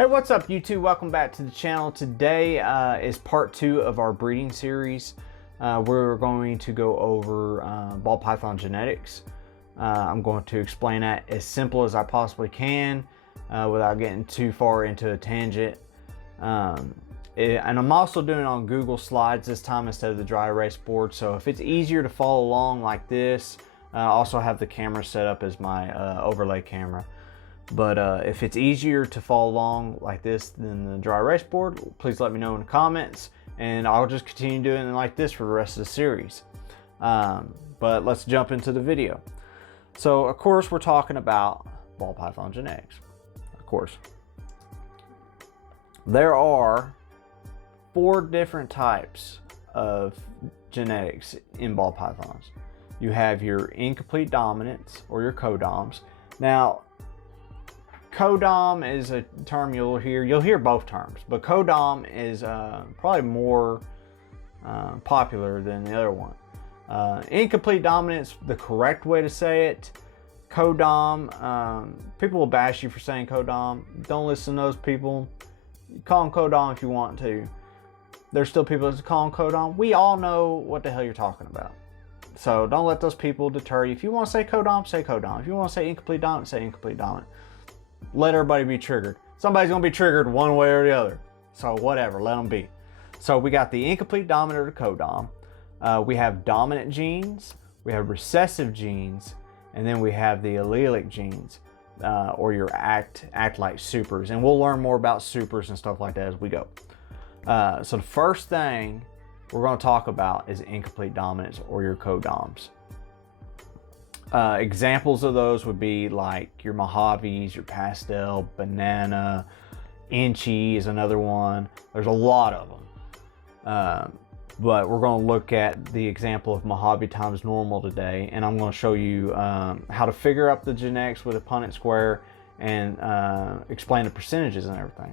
Hey, what's up YouTube? Welcome back to the channel. Today is part 2 of our breeding series. We're going to go over ball python genetics. I'm going to explain that as simple as I possibly can without getting too far into a tangent. And I'm also doing it on Google Slides this time instead of the dry erase board. So if it's easier to follow along like this, I also have the camera set up as my overlay camera. But if it's easier to follow along like this than the dry erase board, please let me know in the comments, and I'll just continue doing it like this for the rest of the series. But let's jump into the video. So of course we're talking about ball python genetics. Of course, there are 4 different types of genetics in ball pythons. You have your incomplete dominance or your codoms. Now, codom is a term you'll hear both terms, but codom is probably more popular than the other one. Incomplete dominance, the correct way to say it. Codom, people will bash you for saying codom. Don't listen to those people. Call them codom if you want to. There's still people that call them codom. We all know what the hell you're talking about. So don't let those people deter you. If you want to say codom, say codom. If you want to say incomplete dominant, say incomplete dominant. Let everybody be triggered. Somebody's going to be triggered one way or the other. So whatever, let them be. So we got the incomplete dominant or codom. We have dominant genes. We have recessive genes. And then we have the allelic genes, or your act like supers. And we'll learn more about supers and stuff like that as we go. So the first thing we're going to talk about is incomplete dominance or your codoms. Examples of those would be like your Mojaves, your pastel, banana, inchy is another one. There's a lot of them. But we're going to look at the example of Mojave times normal today, and I'm going to show you how to figure out the genetics with a Punnett Square and explain the percentages and everything.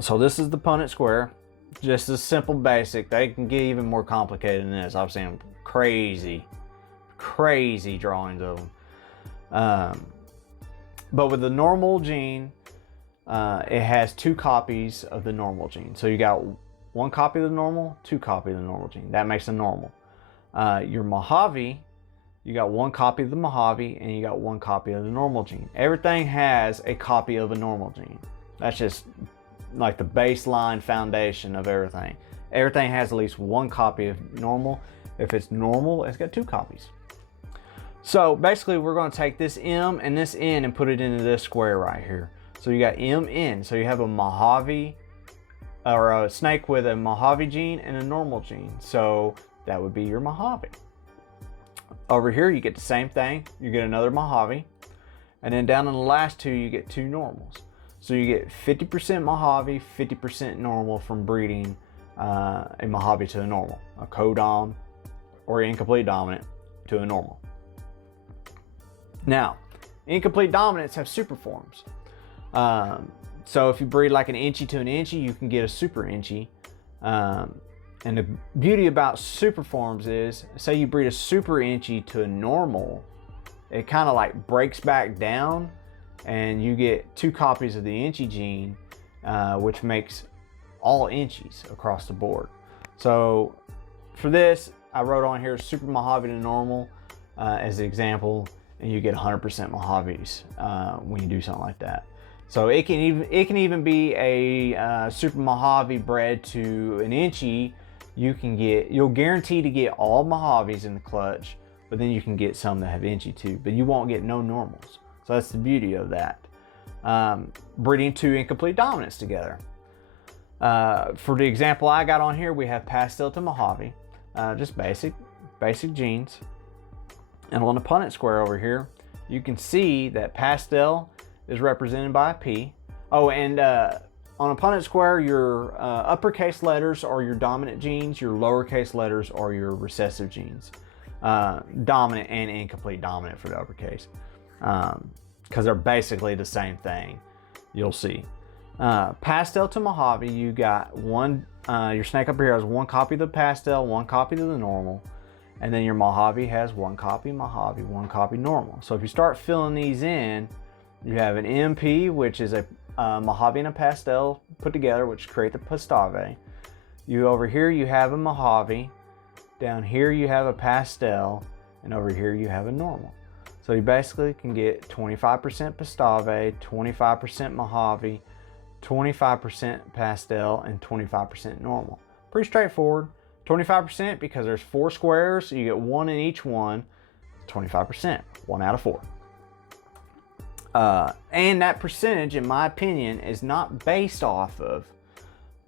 So this is the Punnett Square. Just a simple basic. They can get even more complicated than this. I've seen crazy drawings of them. But with the normal gene, it has 2 copies of the normal gene. So you got 1 copy of the normal, 2 copies of the normal gene. That makes a normal. Your Mojave, you got 1 copy of the Mojave and you got 1 copy of the normal gene. Everything has a copy of a normal gene. That's just like the baseline foundation of everything. Everything has at least 1 copy of normal. If it's normal, it's got 2 copies. So basically we're going to take this M and this N and put it into this square right here. So you got MN. So you have a Mojave or a snake with a Mojave gene and a normal gene. So that would be your Mojave. Over here you get the same thing. You get another Mojave. And then down in the last 2 you get 2 normals. So you get 50% Mojave, 50% normal from breeding a Mojave to a normal. A codom or incomplete dominant to a normal. Now, incomplete dominants have super forms. So if you breed like an inchy to an inchy, you can get a super inchy. And the beauty about super forms is, say you breed a super inchy to a normal, it kind of like breaks back down and you get 2 copies of the inchy gene, which makes all inchies across the board. So for this, I wrote on here super Mojave to normal as an example, and you get 100% Mojaves when you do something like that. So it can even be a super Mojave bred to an inchy. You'll guarantee to get all Mojaves in the clutch, but then you can get some that have inchy too, but you won't get no normals. So that's the beauty of that. Breeding 2 incomplete dominants together. For the example I got on here, we have pastel to Mojave, just basic genes. And on the Punnett Square over here, you can see that pastel is represented by a P. Oh, and on a Punnett Square, your uppercase letters are your dominant genes, your lowercase letters are your recessive genes. Dominant and incomplete dominant for the uppercase. Because they're basically the same thing, you'll see. Pastel to Mojave, you got your snake up here has 1 copy of the pastel, 1 copy of the normal. And then your Mojave has 1 copy Mojave, 1 copy normal. So if you start filling these in, you have an MP, which is a Mojave and a pastel put together, which create the Pastave. Over here you have a Mojave, down here you have a pastel, and over here you have a normal. So you basically can get 25% Pastave, 25% Mojave, 25% pastel, and 25% normal. Pretty straightforward. 25% because there's 4 squares, so you get 1 in each one. 25%, 1 out of 4. And that percentage, in my opinion, is not based off of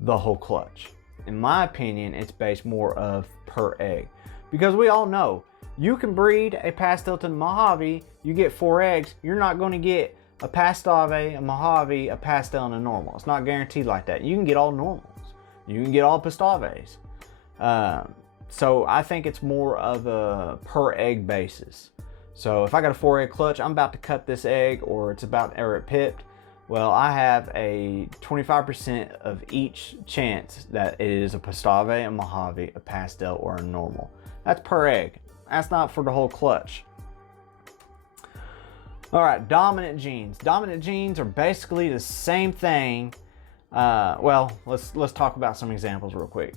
the whole clutch. In my opinion, it's based more of per egg. Because we all know, you can breed a pastel to the Mojave, you get 4 eggs, you're not going to get a Pastave, a Mojave, a pastel, and a normal. It's not guaranteed like that. You can get all normals. You can get all Pastaves. So I think it's more of a per egg basis. So if I got a 4 egg clutch, I'm about to cut this egg, or it pipped. Well, I have a 25% of each chance that it is a Pastave, a Mojave, a pastel, or a normal. That's per egg. That's not for the whole clutch. All right, dominant genes. Dominant genes are basically the same thing. Well, let's talk about some examples real quick.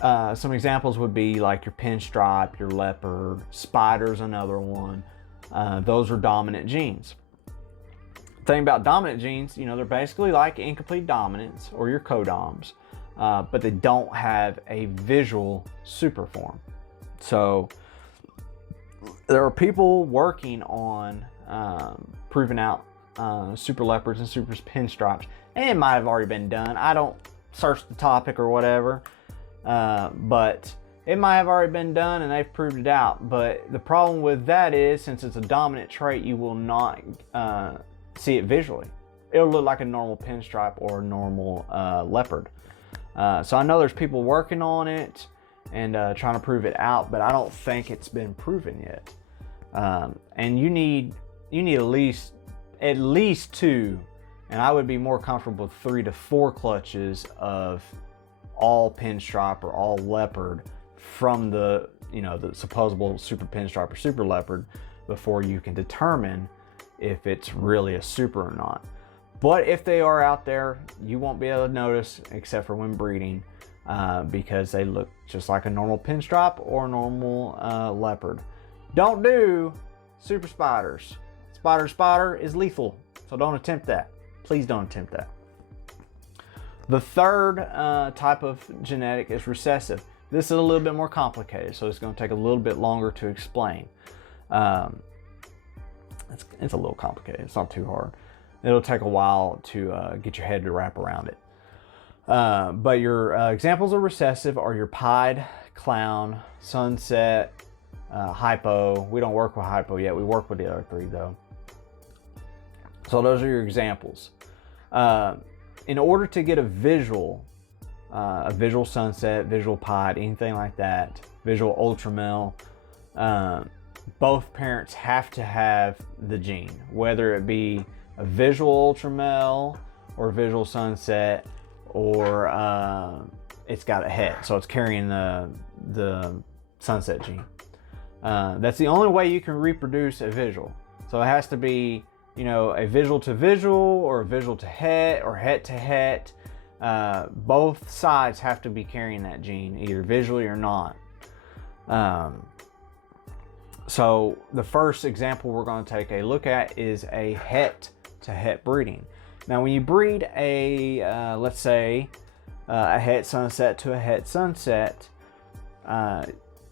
Some examples would be like your pinstripe, your leopard, spider's another one. Those are dominant genes. The thing about dominant genes, they're basically like incomplete dominants or your codoms, but they don't have a visual superform. So there are people working on proving out super leopards and super pinstripes, and it might have already been done. I don't search the topic or whatever, but it might have already been done and they've proved it out. But the problem with that is, since it's a dominant trait, you will not see it visually. It'll look like a normal pinstripe or a normal leopard. So I know there's people working on it and trying to prove it out, but I don't think it's been proven yet. And you need at least 2, and I would be more comfortable with 3 to 4 clutches of all pinstripe or all leopard from the supposable super pinstripe or super leopard before you can determine if it's really a super or not. But if they are out there, you won't be able to notice except for when breeding, because they look just like a normal pinstripe or a normal leopard. Don't do super spiders. Spider is lethal, so don't attempt that. Please don't attempt that. The third type of genetic is recessive. This is a little bit more complicated, so it's going to take a little bit longer to explain. It's a little complicated. It's not too hard. It'll take a while to get your head to wrap around it. But your examples of recessive are your pied, clown, sunset, hypo. We don't work with hypo yet. We work with the other 3 though. So those are your examples. In order to get a visual sunset, visual pied, anything like that, visual ultramel, both parents have to have the gene, whether it be a visual ultramel or a visual sunset, or it's got a het, so it's carrying the sunset gene. That's the only way you can reproduce a visual. So it has to be, a visual to visual, or a visual to het, or het to het. Both sides have to be carrying that gene, either visually or not. So the first example we're going to take a look at is a het to het breeding. Now when you breed a, let's say, a het sunset to a het sunset,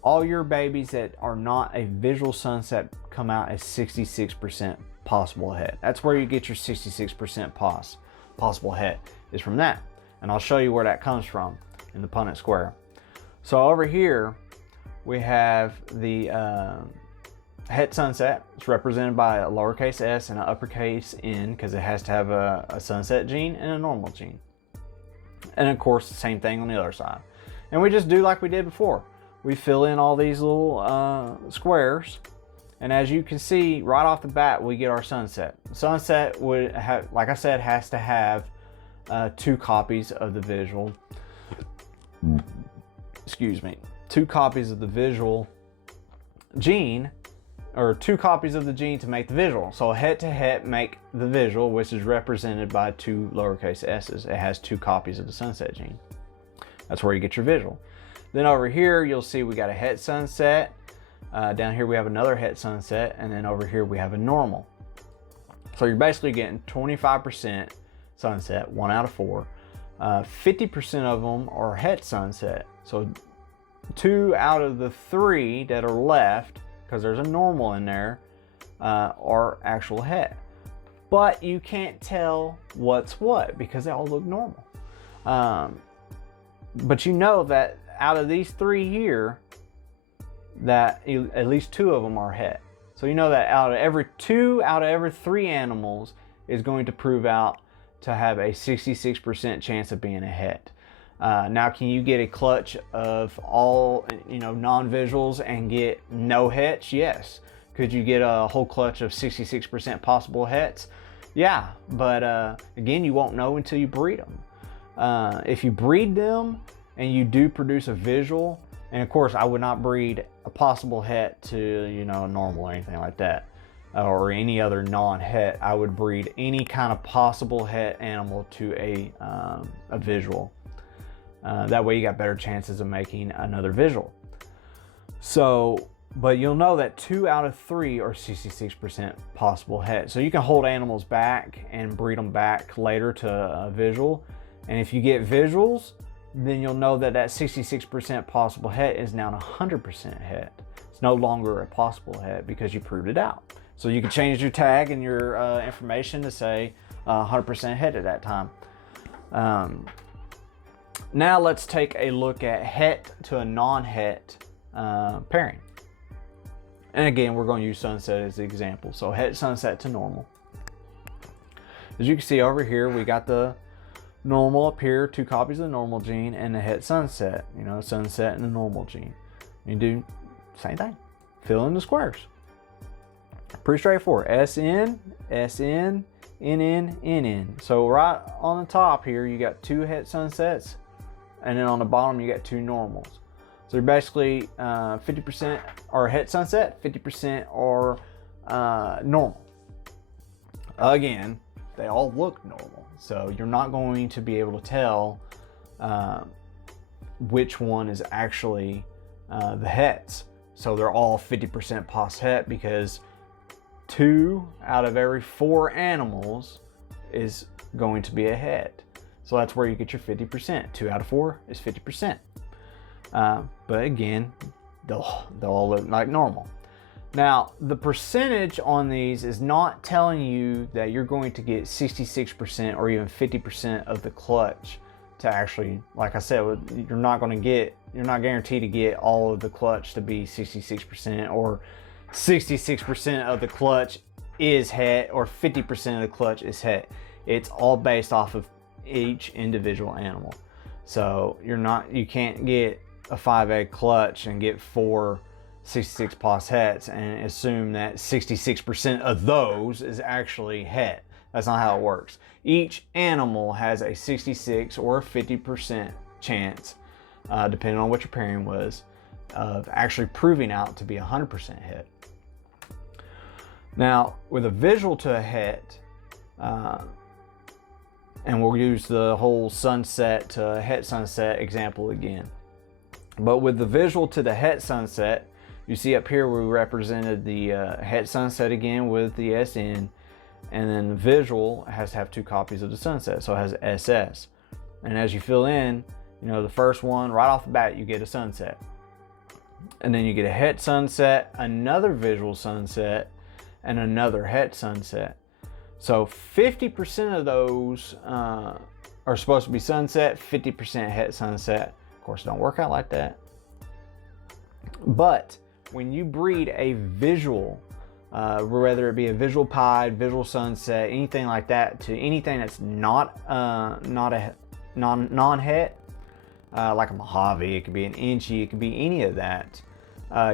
all your babies that are not a visual sunset come out as 66% possible het. That's where you get your 66% possible het, is from that. And I'll show you where that comes from in the Punnett Square. So over here we have the het sunset. It's represented by a lowercase s and an uppercase n, because it has to have a sunset gene and a normal gene. And of course the same thing on the other side. And we just do like we did before. We fill in all these little squares, and as you can see right off the bat, we get our sunset. Sunset would have, like I said, has to have 2 copies of the visual. Excuse me. 2 copies of the visual gene, or 2 copies of the gene to make the visual. So het to het make the visual, which is represented by 2 lowercase s's. It has 2 copies of the sunset gene. That's where you get your visual. Then over here, you'll see we got a het sunset. Down here we have another het sunset, and then over here we have a normal. So you're basically getting 25% sunset, 1 out of 4. 50% of them are het sunset. So 2 out of the 3 that are left, because there's a normal in there, are actual het. But you can't tell what's what because they all look normal. But you know that out of these 3 here, that at least 2 of them are het. So you know that out of every 2 out of every 3 animals is going to prove out to have a 66% chance of being a het. Now, can you get a clutch of all, non-visuals and get no hets? Yes. Could you get a whole clutch of 66% possible hets? Yeah, but again, you won't know until you breed them. If you breed them and you do produce a visual, and of course I would not breed a possible het to a normal or anything like that, or any other non-het. I would breed any kind of possible het animal to a visual. That way you got better chances of making another visual. So, but you'll know that 2 out of 3 are 66% possible het. So you can hold animals back and breed them back later to a visual. And if you get visuals, then you'll know that that 66% possible het is now 100% het. It's no longer a possible het because you proved it out. So you can change your tag and your information to say 100% het at that time. Now let's take a look at het to a non-het pairing. And again, we're going to use sunset as the example. So het sunset to normal. As you can see over here, we got the normal up here, 2 copies of the normal gene, and the het sunset, sunset and the normal gene. You do same thing, fill in the squares. Pretty straightforward. SN, SN, NN, NN. So right on the top here, you got 2 het sunsets, and then on the bottom, you got 2 normals. So you're basically 50% are het sunset, 50% are normal. Again, they all look normal. So you're not going to be able to tell which one is actually the hets. So they're all 50% pos het because 2 out of every 4 animals is going to be a het. So that's where you get your 50%. 2 out of 4 is 50%. But again, they'll all look like normal. Now, the percentage on these is not telling you that you're going to get 66% or even 50% of the clutch to actually, like I said, you're not guaranteed to get all of the clutch to be 66%, or 66% of the clutch is het, or 50% of the clutch is het. It's all based off of each individual animal. So you can't get a 5-egg clutch and get 4 66 pos hets and assume that 66% of those is actually het. That's not how it works. Each animal has a 66 or a 50% chance, depending on what your pairing was, of actually proving out to be 100% het. Now, with a visual to a het, and we'll use the whole sunset to het sunset example again. But with the visual to the het sunset, you see up here we represented the het sunset again with the SN, and then the visual has to have 2 copies of the sunset, so it has SS. And as you fill in, the first one, right off the bat, you get a sunset. And then you get a het sunset, another visual sunset, and another het sunset. So 50% of those are supposed to be sunset, 50% het sunset. Of course, it don't work out like that. But when you breed a visual, whether it be a visual pied, visual sunset, anything like that, to anything that's not a non-het, like a Mojave, it could be an Inchi, it could be any of that,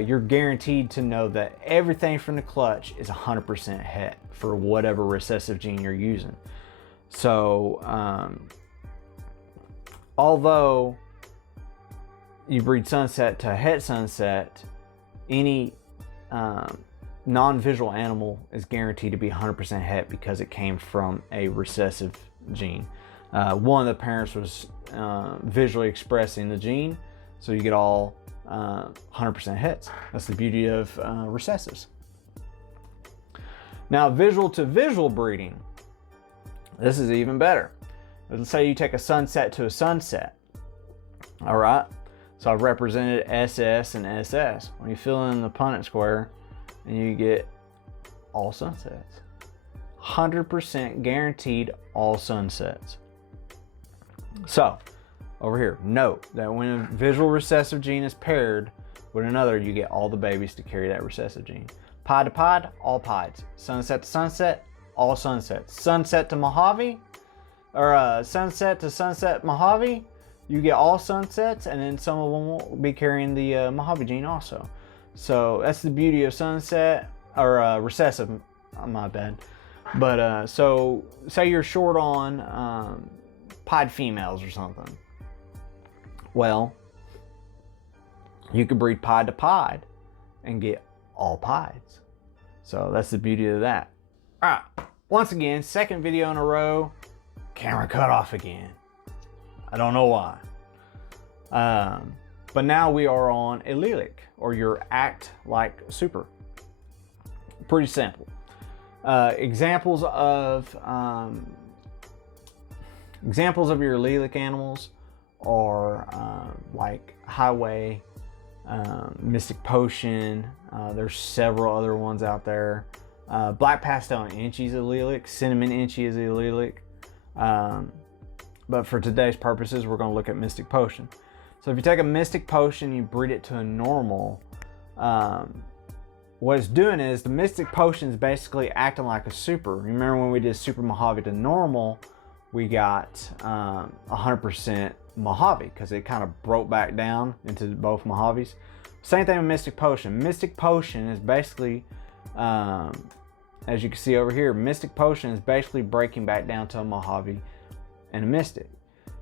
you're guaranteed to know that everything from the clutch is 100% het for whatever recessive gene you're using. So although you breed sunset to het sunset, any non-visual animal is guaranteed to be 100% het because it came from a recessive gene. One of the parents was visually expressing the gene, so you get all 100% hets. That's the beauty of recessives. Now, visual to visual breeding, this is even better. Let's say you take a sunset to a sunset. All right, so I've represented SS and SS. When you fill in the Punnett Square, and you get all sunsets. 100% guaranteed all sunsets. So, over here, note that when a visual recessive gene is paired with another, you get all the babies to carry that recessive gene. Pied to pied, all pieds. Sunset to sunset, all sunsets. Sunset to Mojave, or sunset to sunset Mojave, you get all sunsets, and then some of them will be carrying the Mojave gene also. So that's the beauty of sunset, or recessive, my bad. But so say you're short on pied females or something. Well, you could breed pied to pied and get all pieds. So that's the beauty of that. All right, once again, second video in a row, camera cut off again. I don't know why. But now we are on allelic, or your act like super. Pretty simple. Examples of your allelic animals are like Highway, Mystic Potion. There's several other ones out there. Black Pastel and Inchy is allelic. Cinnamon Inchy is allelic. But for today's purposes, we're going to look at Mystic Potion. So if you take a Mystic Potion, you breed it to a normal, what it's doing is the Mystic Potion is basically acting like a super. Remember when we did Super Mojave to normal, we got 100% Mojave because it kind of broke back down into both Mojaves. Same thing with Mystic Potion. Mystic Potion is basically, as you can see over here, Mystic Potion is basically breaking back down to a Mojave and a Mystic.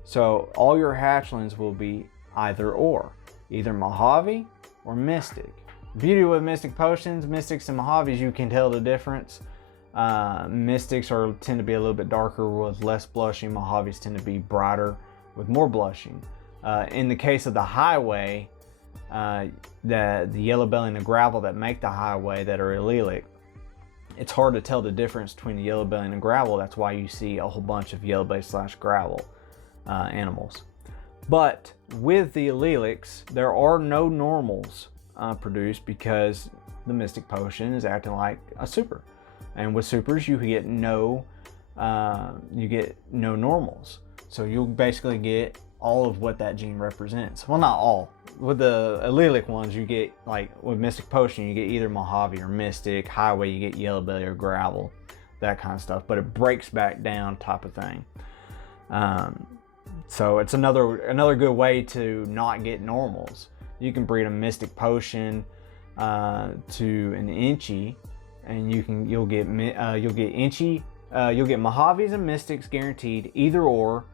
So all your hatchlings will be either or, either Mojave or Mystic. Beauty with Mystic Potions, Mystics and Mojaves, you can tell the difference. Mystics tend to be a little bit darker with less blushing. Mojaves tend to be brighter with more blushing. In the case of the Highway, the yellow belly and the gravel that make the Highway that are allelic, it's hard to tell the difference between the yellow belly and the gravel. That's why you see a whole bunch of yellow belly / gravel animals. But with the allelics, there are no normals produced because the Mystic Potion is acting like a super. And with supers, you get no normals. So you'll basically get all of what that gene represents. Well, not all. With the allelic ones, you get, like with Mystic Potion, you get either Mojave or Mystic. Highway, you get yellow belly or gravel, that kind of stuff. But it breaks back down type of thing. So it's another good way to not get normals. You can breed a Mystic Potion to an Inchy, and you'll get Inchy, you'll get Mojaves and Mystics guaranteed, either or.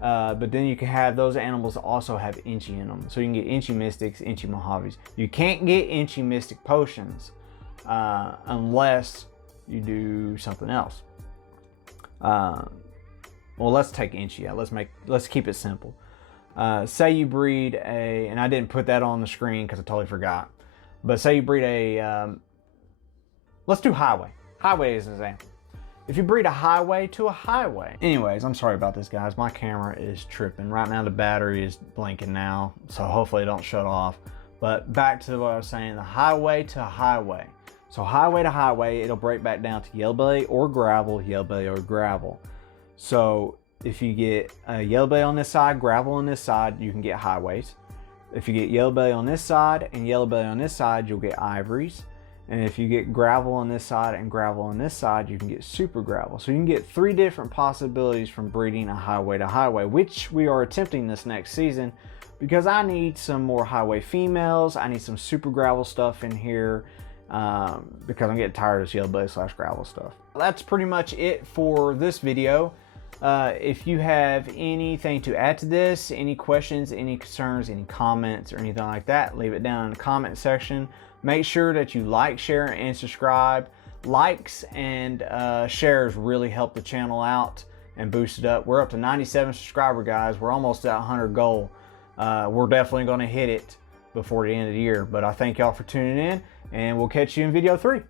But then you can have those animals also have Inchy in them. So you can get Inchy Mystics, Inchy Mojaves. You can't get Inchy Mystic Potions unless you do something else. Well, let's take Inchy out. Let's keep it simple. Say you breed and I didn't put that on the screen because I totally forgot. But say you breed let's do Highway. Highway is an example. If you breed a Highway to a Highway. Anyways, I'm sorry about this, guys. My camera is tripping. Right now the battery is blinking now, so hopefully it don't shut off. But back to what I was saying, the Highway to Highway. So Highway to Highway, it'll break back down to yellow belly or gravel, yellow belly or gravel. So if you get a yellow belly on this side, gravel on this side, you can get Highways. If you get yellow belly on this side and yellow belly on this side, you'll get Ivories. And if you get gravel on this side and gravel on this side, you can get super gravel. So you can get 3 different possibilities from breeding a Highway to Highway, which we are attempting this next season because I need some more Highway females. I need some super gravel stuff in here because I'm getting tired of this yellow belly / gravel stuff. That's pretty much it for this video. If you have anything to add to this, any questions, any concerns, any comments, or anything like that, leave it down in the comment section. Make sure that you like, share, and subscribe. Likes and shares really help the channel out and boost it up. We're up to 97 subscribers, guys. We're almost at 100 goal. We're definitely going to hit it before the end of the year. But I thank y'all for tuning in, and we'll catch you in video 3.